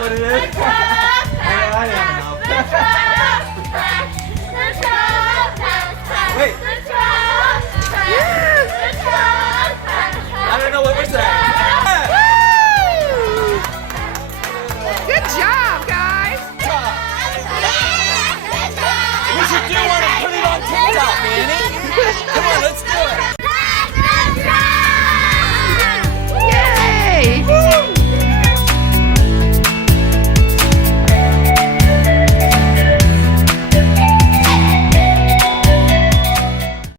what it is? I didn't have enough. Wait. I don't know what we're saying. Good job.